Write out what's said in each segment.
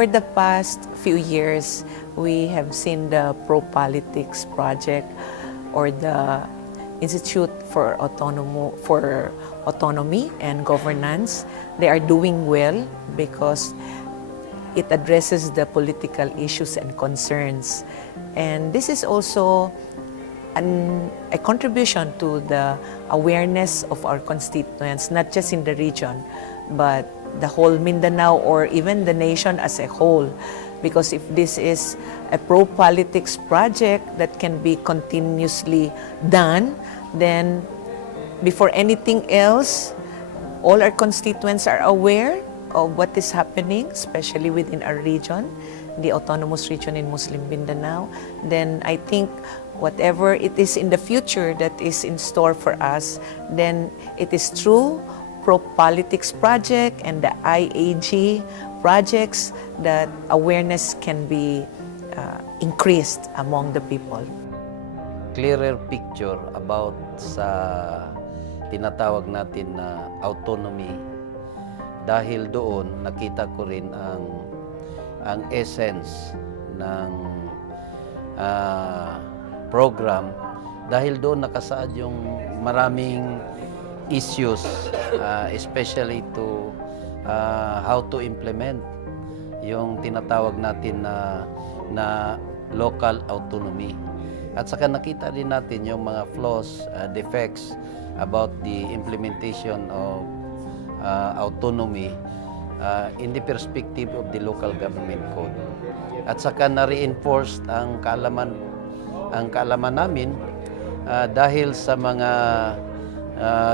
For the past few years, we have seen the Pro-Politics project or the Institute for Autonomy and Governance. They are doing well because it addresses the political issues and concerns. And this is also a contribution to the awareness of our constituents, not just in the region, but the whole Mindanao or even the nation as a whole. Because if this is a pro-politics project that can be continuously done, then before anything else, all our constituents are aware of what is happening, especially within our region, the autonomous region in Muslim Mindanao. Then I think whatever it is in the future that is in store for us, then it is through Pro-Politics project and the IAG projects that awareness can be increased among the people. Clearer picture about sa tinatawag natin na autonomy. Dahil doon, nakita ko rin ang essence ng program. Dahil doon nakasaad yung maraming issues, especially to how to implement yung tinatawag natin na local autonomy. At saka nakita din natin yung mga flaws, defects about the implementation of autonomy in the perspective of the local government code. At saka na-reinforced ang kaalaman namin dahil sa mga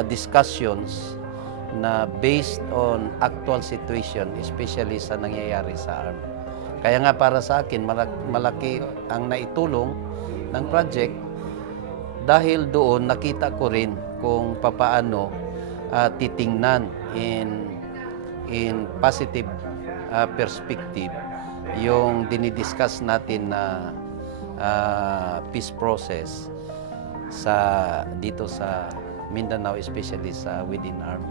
discussions na based on actual situation, especially sa nangyayari sa ARM. Kaya nga para sa akin, malaki ang naitulong ng project dahil doon nakita ko rin kung papaano titingnan in positive perspective yung dinidiscuss natin na peace process dito sa Mindanao, especially sa within ARM.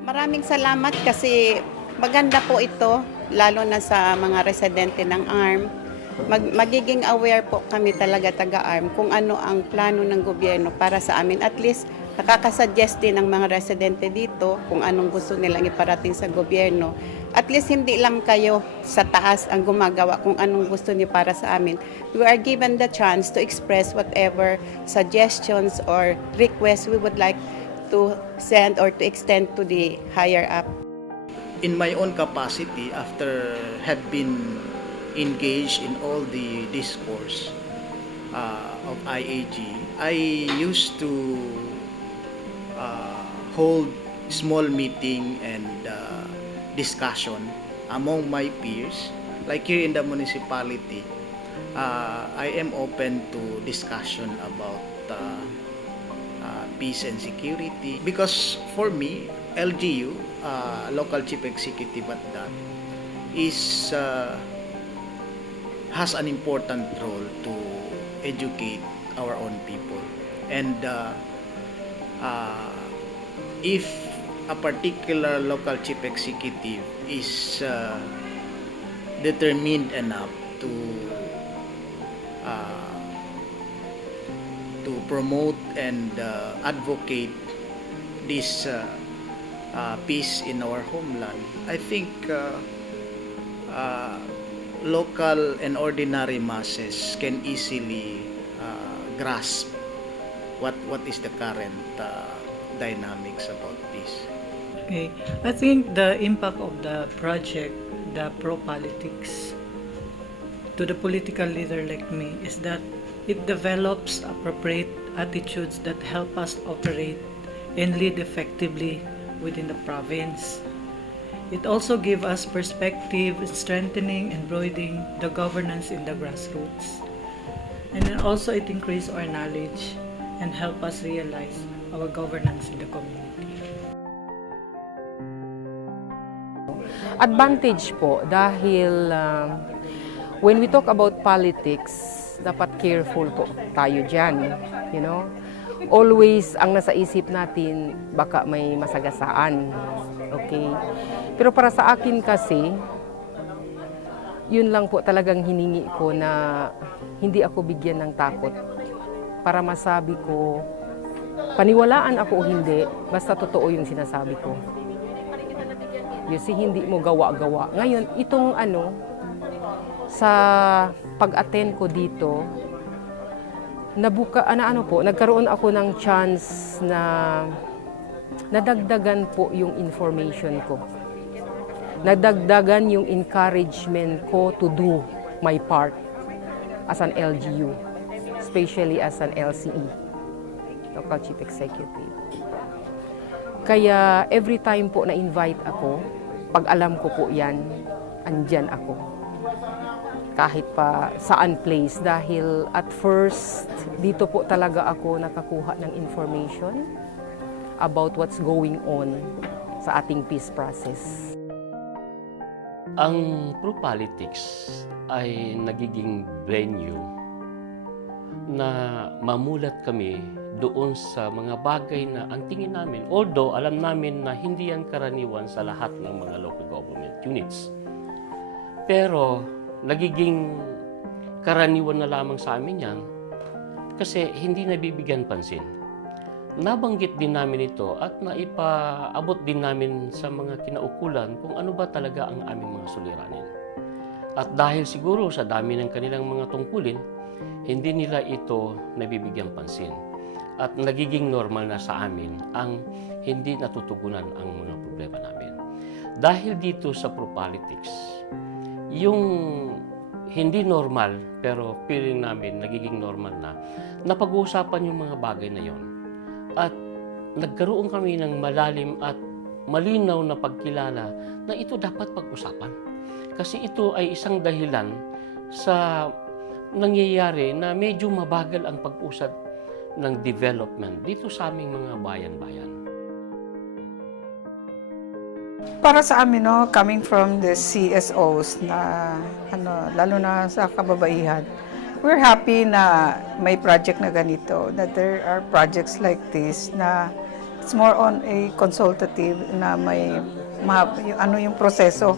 Maraming salamat kasi maganda po ito, lalo na sa mga residente ng ARM. Magiging aware po kami talaga taga-ARM kung ano ang plano ng gobyerno para sa amin. At least nakakasuggest din ng mga residente dito kung anong gusto nilang iparating sa gobyerno. At least hindi lang kayo sa taas ang gumagawa kung anong gusto niyo para sa amin. We are given the chance to express whatever suggestions or requests we would like to send or to extend to the higher up. In my own capacity, after have been engaged in all the discourse of IAG, I used to hold small meeting and discussion among my peers. Like here in the municipality, I am open to discussion about peace and security, because for me, LGU, local chief executive at that, has an important role to educate our own people. And if a particular local chief executive is determined enough to promote and advocate this peace in our homeland, I think local and ordinary masses can easily grasp what is the current dynamics about peace. Okay, I think the impact of the project, the Pro-Politics, to the political leader like me is that it develops appropriate attitudes that help us operate and lead effectively within the province. It also gives us perspective in strengthening and broadening the governance in the grassroots. And then also it increases our knowledge and help us realize our governance in the community. Advantage po dahil when we talk about politics, dapat careful po tayo dyan, you know. Always ang nasa isip natin, baka may masagasaan, okay. Pero para sa akin kasi, Yun lang po talagang hiningi ko na hindi ako bigyan ng takot para masabi ko, paniwalaan ako o hindi, basta totoo yung sinasabi ko. You see, hindi mo gawa-gawa. Ngayon, itong sa pag-attend ko dito, nagkaroon ako ng chance na nadagdagan po yung information ko. Nadagdagan yung encouragement ko to do my part as an LGU, especially as an LCE, Local Chief Executive. Kaya every time po na-invite ako, pag alam ko po yan, andyan ako. Kahit pa saan place, dahil at first, dito po talaga ako nakakuha ng information about what's going on sa ating peace process. Ang pro-politics ay nagiging venue na mamulat kami doon sa mga bagay na ang tingin namin, although alam namin na hindi yan karaniwan sa lahat ng mga local government units. Pero nagiging karaniwan na lamang sa amin yan kasi hindi nabibigyan pansin. Nabanggit din namin ito at naipaabot din namin sa mga kinaukulan kung ano ba talaga ang aming mga suliranin. At dahil siguro sa dami ng kanilang mga tungkulin, hindi nila ito nabibigyan pansin. At nagiging normal na sa amin ang hindi natutugunan ang mga problema namin. Dahil dito sa pro-politics, yung hindi normal pero feeling namin nagiging normal na napag-uusapan yung mga bagay na yon. At nagkaroon kami ng malalim at malinaw na pagkilala na ito dapat pag-usapan. Kasi ito ay isang dahilan sa nangyayari na medyo mabagal ang pag-usad ng development dito sa aming mga bayan-bayan. Para sa amin, coming from the CSOs na lalo na sa kababaihan, we're happy na may project na ganito, that there are projects like this na it's more on a consultative na may yung proseso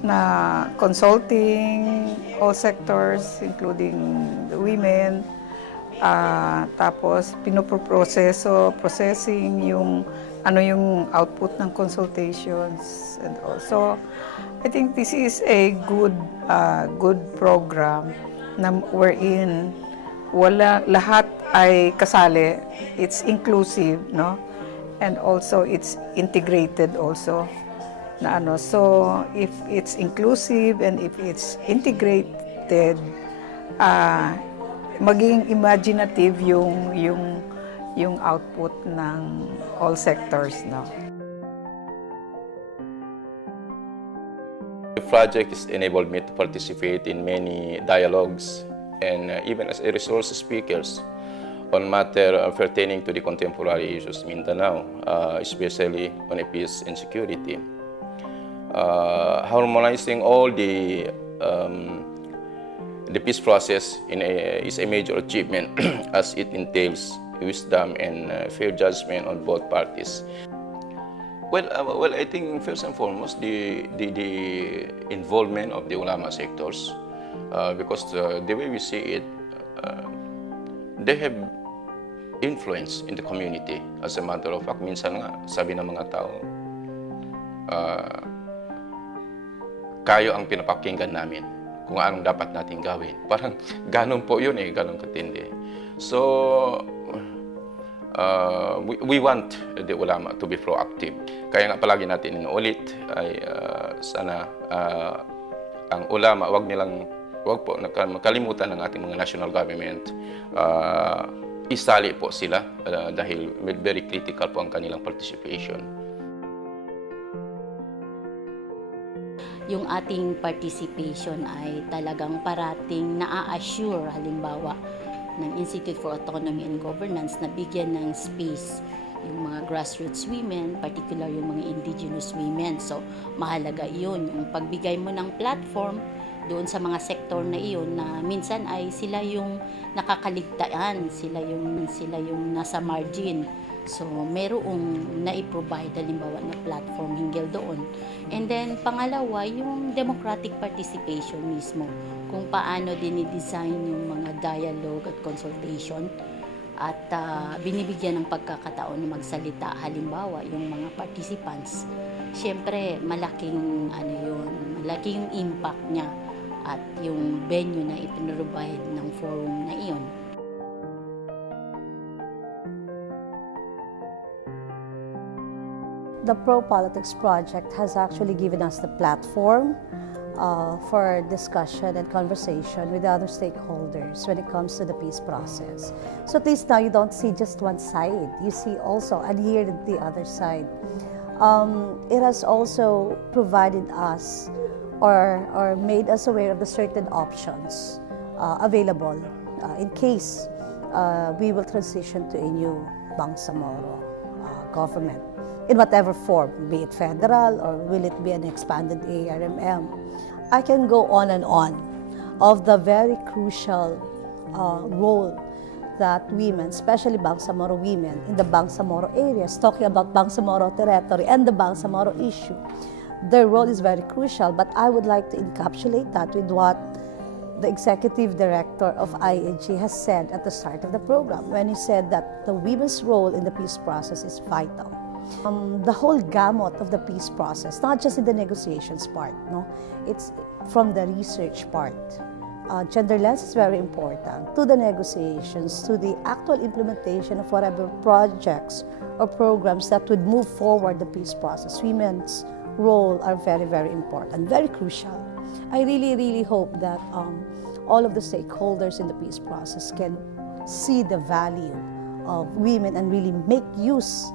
na consulting all sectors including the women, tapos processing yung yung output ng consultations and also I think this is a good program na wherein lahat ay kasali. It's inclusive, no? And also it's integrated also na so if it's inclusive and if it's integrated, maging imaginative yung output ng all sectors, no? The project has enabled me to participate in many dialogues and even as a resource speakers on matter pertaining to the contemporary issues in Mindanao, especially on peace and security. Harmonizing all the peace process is a major achievement as it entails wisdom and fair judgment on both parties. Well, I think first and foremost the involvement of the ulama sectors, because the way we see it, they have influence in the community. As a matter of fact, minsan nga sabi ng mga tao, kayo ang pinapakinggan namin kung anong dapat natin gawin. Parang ganun po yun ganun katindi. So, we want the ulama to be proactive. Kaya nga palagi natin inuulit ay sana ang ulama, wag po nakalimutan ng ating mga national government. Isali po sila dahil very critical po ang kanilang participation. Yung ating participation ay talagang parating na-assure halimbawa ng Institute for Autonomy and Governance na bigyan ng space yung mga grassroots women, particular yung mga indigenous women. So, mahalaga yun, yung pagbigay mo ng platform doon sa mga sektor na iyon na minsan ay sila yung nakakaligtaan, sila yung nasa margin So, merong na-provide halimbawa na platform hinggil doon. And then, pangalawa, yung democratic participation mismo, kung paano dinidesign yung mga dialogue at consultation at binibigyan ng pagkakataon na magsalita halimbawa yung mga participants. Siyempre, malaking malaking impact niya at yung venue na ipinrovide ng forum na iyon. The Pro Politics Project has actually given us the platform for discussion and conversation with other stakeholders when it comes to the peace process. So at least now you don't see just one side, you see also and hear the other side. It has also provided us or made us aware of the certain options available in case we will transition to a new Bangsamoro government in whatever form, be it federal or will it be an expanded ARMM. I can go on and on of the very crucial role that women, especially Bangsamoro women in the Bangsamoro areas, talking about Bangsamoro territory and the Bangsamoro issue. Their role is very crucial, but I would like to encapsulate that with what the executive director of IAG has said at the start of the program, when he said that the women's role in the peace process is vital. The whole gamut of the peace process, not just in the negotiations part, no, it's from the research part. Gender lens is very important, to the negotiations, to the actual implementation of whatever projects or programs that would move forward the peace process. Women's role are very, very important, very crucial. I really, really hope that all of the stakeholders in the peace process can see the value of women and really make use,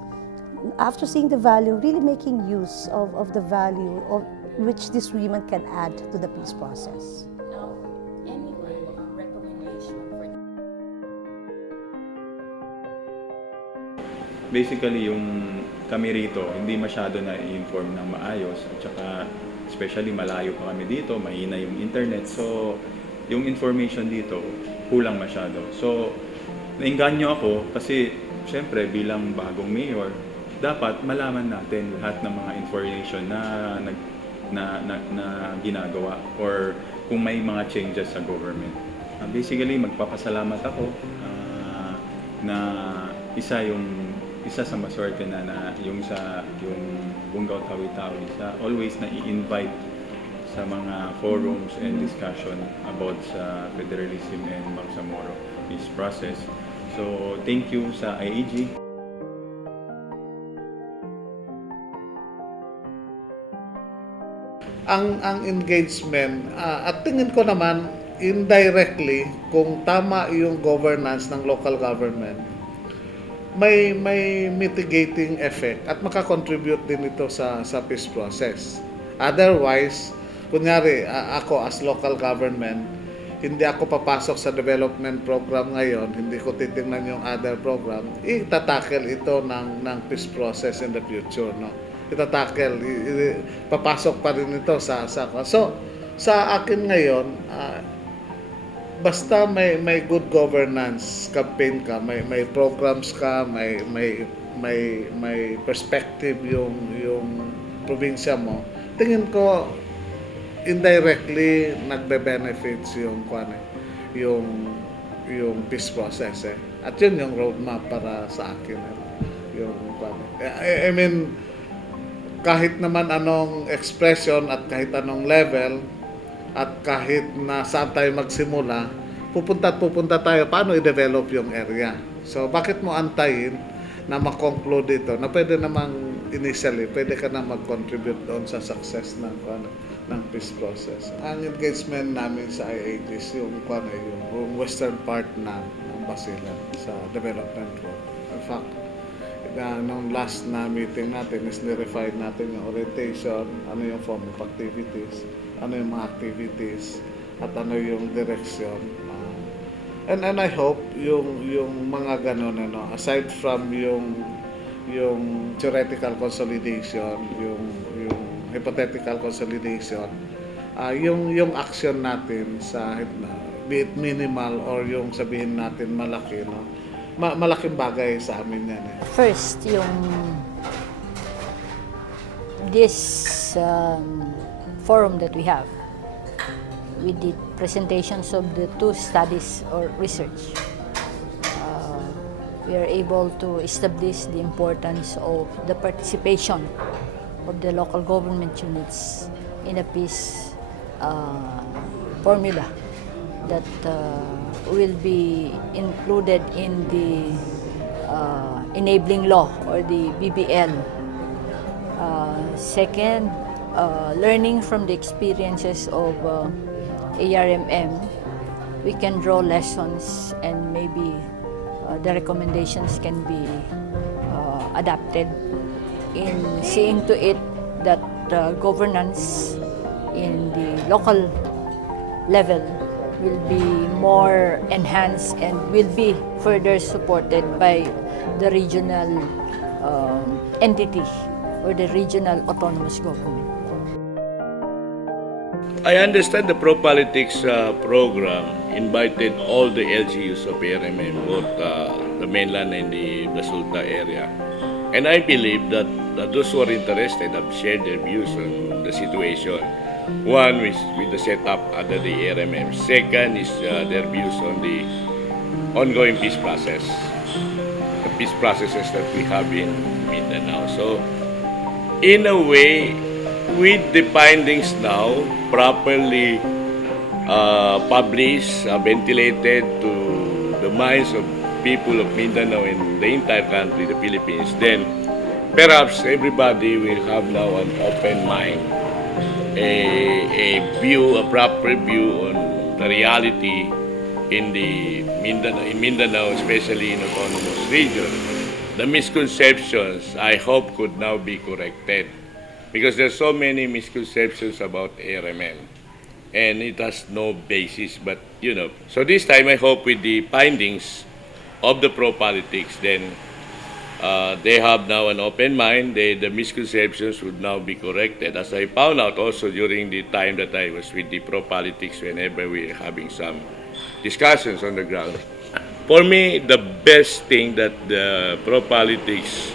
after seeing the value, really making use of the value of which these women can add to the peace process. Basically, yung kami rito, hindi masyado na-inform ng maayos. At saka, especially malayo pa kami dito, mahina yung internet. So, yung information dito, kulang masyado. So, nainganyo ako kasi, syempre, bilang bagong mayor, dapat malaman natin lahat ng mga information na ginagawa or kung may mga changes sa government. Basically, magpapasalamat ako na isa sa maswerte na yung Bungaw Tawi-Tawi sa always na i-invite sa mga forums and discussion about sa federalism and Bangsamoro peace process. So, thank you sa IAG. Ang engagement, at tingin ko naman, indirectly, kung tama yung governance ng local government, may mitigating effect at makakontribute din ito sa peace process. Otherwise, kunyari, ako as local government, hindi ako papasok sa development program ngayon, hindi ko titingnan yung other program, itatakel ito ng peace process in the future, no? Itatakel, papasok pa rin ito sa so sa akin ngayon, basta may good governance campaign ka, may programs ka, may perspective yung probinsya mo, tingin ko indirectly nagbe-benefits yung peace process eh. At yun yung roadmap para sa akin yung I mean, kahit naman anong expression at kahit anong level at kahit na saan tayo magsimula, pupunta tayo paano i-develop yung area. So, bakit mo antayin na ma-conclude ito na pwede namang initially, pwede ka na mag-contribute doon sa success ng peace process. Ang engagement namin sa IAG is yung western part ng Basilan sa development road. In fact, nung last na meeting natin is ni-refine natin yung orientation, ano yung form of activities, ano yung mga activities, at ano yung direction. And I hope yung mga ganun, aside from yung theoretical consolidation, yung hypothetical consolidation, yung action natin sa be it minimal or yung sabihin natin malaki, malaking bagay sa amin yan. First, this forum that we have, we did presentations of the 2 studies or research. We are able to establish the importance of the participation of the local government units in a peace formula that will be included in the enabling law or the BBL. Second, learning from the experiences of ARMM, we can draw lessons and maybe the recommendations can be adapted in seeing to it that governance in the local level will be more enhanced and will be further supported by the regional entity or the regional autonomous government. I understand the pro-politics program invited all the LGUs of ARMM, both the mainland and the Basulta area. And I believe that those who are interested have shared their views on the situation. One is with the setup under the ARMM. Second is their views on the ongoing peace process, the peace processes that we have in Mindanao. So, in a way, with the findings now properly published, ventilated to the minds of people of Mindanao and the entire country, the Philippines, then perhaps everybody will have now an open mind, a view, a proper view on the reality in Mindanao, especially in autonomous region. The misconceptions, I hope, could now be corrected. Because there's so many misconceptions about ARMM and it has no basis, but So this time I hope with the findings of the pro-politics, then they have now an open mind, the misconceptions would now be corrected. As I found out also during the time that I was with the pro-politics, whenever we were having some discussions on the ground. For me, the best thing that the pro-politics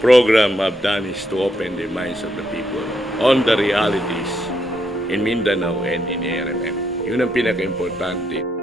program have done is to open the minds of the people on the realities in Mindanao and in ARMM. Yun ang pinaka-importante.